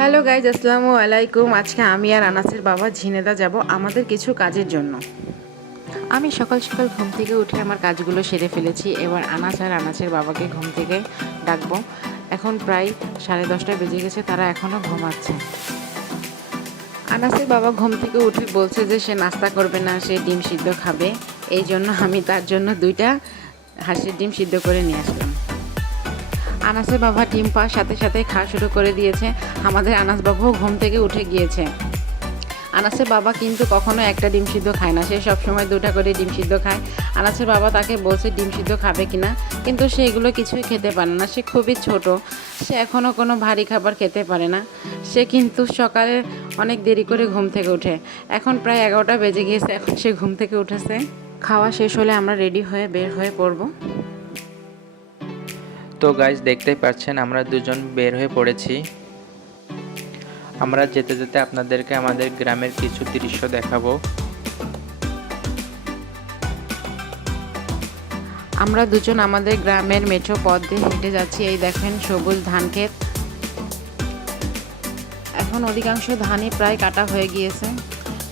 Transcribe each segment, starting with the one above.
Hello guys আসসালামু আলাইকুম। আজকে আমি আর আনাসের বাবা ঝিনেদা যাব আমাদের কিছু কাজের জন্য। আমি সকাল সকাল ঘুম থেকে উঠে আমার কাজগুলো সেরে ফেলেছি। এবার আনাস আর আনাসের বাবাকে ঘুম থেকে ডাকবো। এখন প্রায় সাড়ে দশটা বেজে গেছে তারা এখনও ঘুমাচ্ছে। আনাসের বাবা ঘুম থেকে উঠে বলছে যে সে নাস্তা করবে না সে ডিম সিদ্ধ খাবে। এই জন্য আমি তার জন্য দুইটা হাঁসের ডিম সিদ্ধ করে নিয়ে আসলাম। আনাসের বাবা ডিম পাওয়ার সাথে সাথে খাওয়া শুরু করে দিয়েছে। আমাদের আনাস বাবাও ঘুম থেকে উঠে গিয়েছে। আনাসের বাবা কিন্তু কখনো একটা ডিম সিদ্ধ খায় না। সে সবসময় দুটা করে ডিম সিদ্ধ খায়। আনাসের বাবা তাকে বলছে, ডিম সিদ্ধ খাবে কিনা কিন্তু সে এগুলো কিছুই খেতে পারে না। সে খুবই ছোট। সে এখনও কোনো ভারী খাবার খেতে পারে না। সে কিন্তু সকালে অনেক দেরি করে ঘুম থেকে উঠে। এখন প্রায় এগারোটা বেজে গিয়েছে। এখন সে ঘুম থেকে উঠেছে। খাওয়া শেষ হলে আমরা রেডি হয়ে বের হয়ে পড়ব। তো গাইজ দেখতেই পাচ্ছেন, আমরা দুজন বের হয়ে পড়েছি। আমরা যেতে যেতে আপনাদেরকে আমাদের গ্রামের কিছু দৃশ্য দেখাবো। আমরা দুজন আমাদের গ্রামের মেঠো পথ দিয়ে হেঁটে যাচ্ছি, এই দেখেন সবুজ ধান ক্ষেত। এখন অধিকাংশ ধানই প্রায় কাটা হয়ে গিয়েছে।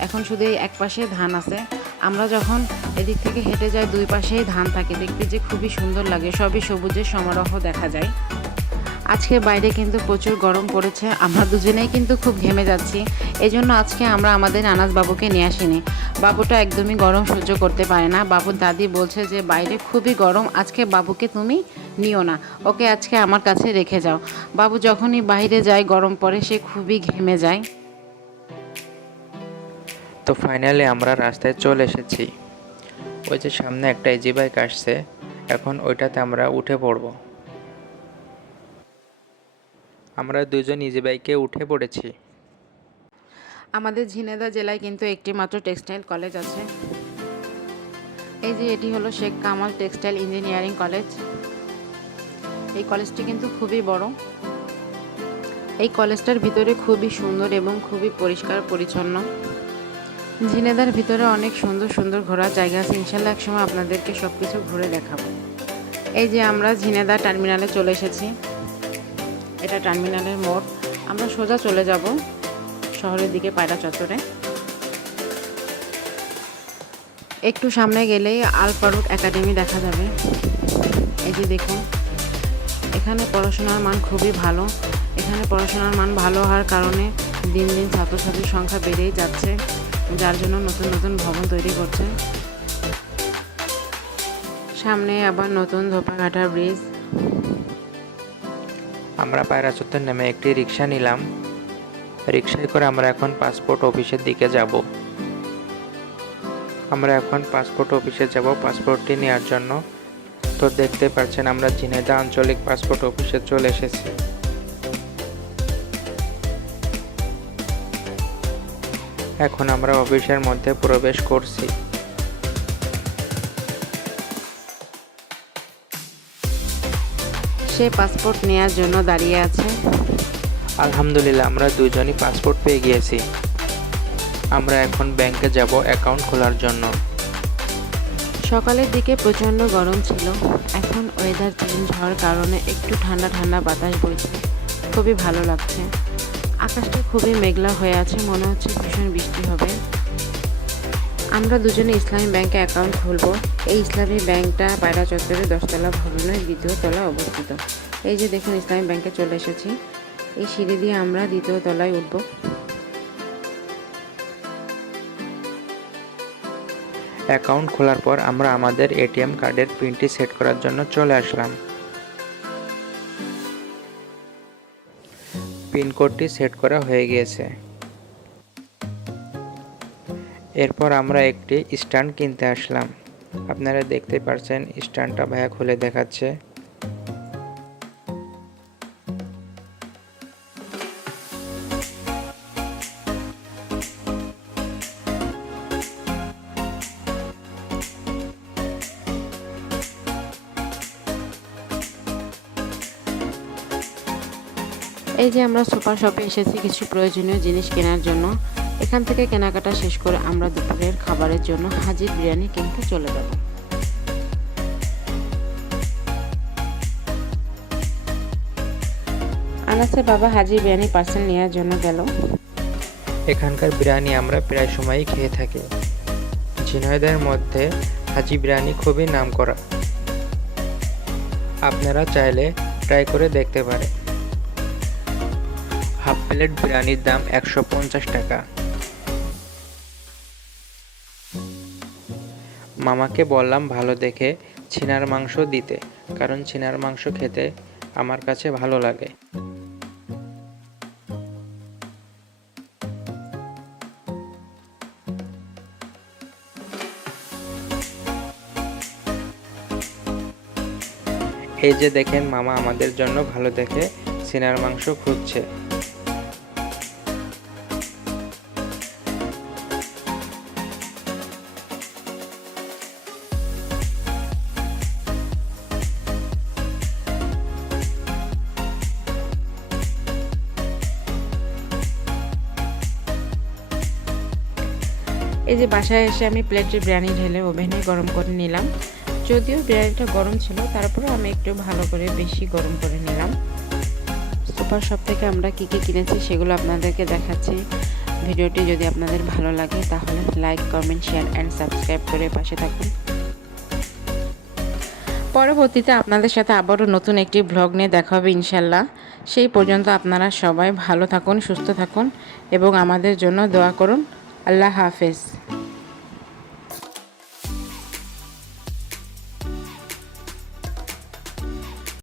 এখন শুধু এক পাশে ধান আছে। আমরা যখন এদিক থেকে হেঁটে যাই, দুই পাশেই ধান থাকে। দেখতে যে খুবই সুন্দর লাগে, সবই সবুজের সমারোহ দেখা যায়। আজকে বাইরে কিন্তু প্রচুর গরম পড়েছে, আমরা দুজনেই কিন্তু খুব ঘেমে যাচ্ছি। এই জন্য আজকে আমরা আমাদের আনাজ বাবুকে নিয়ে আসিনি। বাবুটা একদমই গরম সহ্য করতে পারে না। বাবুর দাদি বলছে যে, বাইরে খুবই গরম, আজকে বাবুকে তুমি নিও না। ওকে আজকে আমার কাছে রেখে যাও। বাবু যখনই বাইরে যায়, গরম পড়ে, সে খুবই ঘেমে যায়। তো ফাইনালি আমরা রাস্তায় চলে এসেছি। ওই যে সামনে একটা ইজি বাইক আসছে, এখন ওইটাতে আমরা উঠে পড়ব। আমরা দুজন ইজি বাইকে উঠে পড়েছি। আমাদের ঝিনেদা জেলায় কিন্তু একটি মাত্র টেক্সটাইল কলেজ আছে। এই যে এটি হলো Sheikh Kamal textile engineering college এই কলেজটি কিন্তু খুবই বড়। এই কলেজটার ভিতরে খুবই সুন্দর এবং খুবই পরিষ্কার পরিচ্ছন্ন। ঝিনেদার ভিতরে অনেক সুন্দর সুন্দর ঘোরার জায়গা আছে। ইনশাল্লাহ একসময় আপনাদেরকে সব কিছু ঘুরে দেখাবো। এই যে আমরা ঝিনেদা টার্মিনালে চলে এসেছি। এটা টার্মিনালের মোড়। আমরা সোজা চলে যাব শহরের দিকে পায়রা চত্বরে। একটু সামনে গেলেই আল ফারুক একাডেমি দেখা যাবে। এই যে দেখুন, এখানে পড়াশোনার মান খুবই ভালো। এখানে পড়াশোনার মান ভালো হওয়ার কারণে দিন দিন ছাত্রছাত্রীর সংখ্যা বেড়েই যাচ্ছে। যার জন্য নতুন নতুন ভবন তৈরি করছে। সামনে আবার নতুন ধোপাঘাটা ব্রিজ। আমরা পায়রা চত্বর নেমে একটি রিক্সা নিলাম। রিক্সায় করে আমরা এখন পাসপোর্ট অফিসের দিকে যাব। আমরা এখন পাসপোর্ট অফিসে যাব পাসপোর্টটি নেওয়ার জন্য। তো দেখতে পাচ্ছেন আমরা ঝিনেদা আঞ্চলিক পাসপোর্ট অফিসে চলে এসেছি। এখন আমরা অফিসের মধ্যে প্রবেশ করছি। সে পাসপোর্ট নেওয়ার জন্য দাঁড়িয়ে আছে। আলহামদুলিল্লাহ আমরা দুজনই পাসপোর্ট পেয়ে গিয়েছি। আমরা এখন ব্যাংকে যাব অ্যাকাউন্ট খোলার জন্য। সকালের দিকে প্রচণ্ড গরম ছিল। এখন ওয়েদার চেঞ্জ হওয়ার কারণে একটু ঠান্ডা ঠান্ডা বাতাস বইছে। খুবই ভালো লাগছে। আকাশটা খুবই মেঘলা হয়ে আছে, মনে হচ্ছে ভীষণ বৃষ্টি হবে। আমরা দুজনে ইসলামী ব্যাংকে অ্যাকাউন্ট খুলব। এই ইসলামী ব্যাংকটা পায়রা চত্বরে দশতলা ভবনের দ্বিতীয় তলা অবস্থিত। এই যে দেখুন, ইসলামী ব্যাংকে চলে এসেছি। এই সিঁড়ি দিয়ে আমরা দ্বিতীয় তলায় উঠব। অ্যাকাউন্ট খোলার পর আমরা আমাদের এটিএম কার্ডের পিনটি সেট করার জন্য চলে আসলাম। পিনকোডটি সেট করা হয়ে গিয়েছে। এরপর আমরা একটি স্ট্যান্ড কিনতে আসলাম। আপনারা দেখতে পাচ্ছেন স্ট্যান্ডটা ভাইয়া খুলে দেখাচ্ছে। এই যে আমরা সুপার শপে এসেছি কিছু প্রয়োজনীয় জিনিস কেনার জন্য। এখান থেকে কেনাকাটা শেষ করে আমরা দুপুরের খাবারের জন্য হাজির বিরিয়ানি কিনতে চলে যাব। আনাসের বাবা হাজি বিরিয়ানি পার্সেল নেওয়ার জন্য গেল। এখানকার বিরিয়ানি আমরা প্রায় সময়ই খেয়ে থাকি। ঝিনাইদের মধ্যে হাজি বিরিয়ানি খুবই নাম করা আপনারা চাইলে ট্রাই করে দেখতে পারেন। প্লেট বিরিয়ানির দাম একশো পঞ্চাশ টাকা। মামাকে বললাম, ভালো দেখে ছিনার মাংস দিতে, কারণ ছিনার মাংস খেতে আমার কাছে ভালো লাগে। এই যে দেখেন, মামা আমাদের জন্য ভালো দেখে সিনার মাংস খুঁজছে। এই যে বাসায় এসে আমি প্লেটে বিরিয়ানি ঢেলে ওভেনে গরম করে নিলাম। যদিও বিরিয়ানিটা গরম ছিল তারপরে আমি একটু ভালো করে বেশি গরম করে নিলাম। সুপার শপ থেকে আমরা কী কী কিনেছি সেগুলো আপনাদেরকে দেখাচ্ছি। ভিডিওটি যদি আপনাদের ভালো লাগে, তাহলে like comment share and subscribe করে পাশে থাকুন। পরবর্তীতে আপনাদের সাথে আবারও নতুন একটি ব্লগ নিয়ে দেখা হবে ইনশাল্লাহ সেই পর্যন্ত আপনারা সবাই ভালো থাকুন, সুস্থ থাকুন এবং আমাদের জন্য দোয়া করুন। আল্লাহ হাফেজ।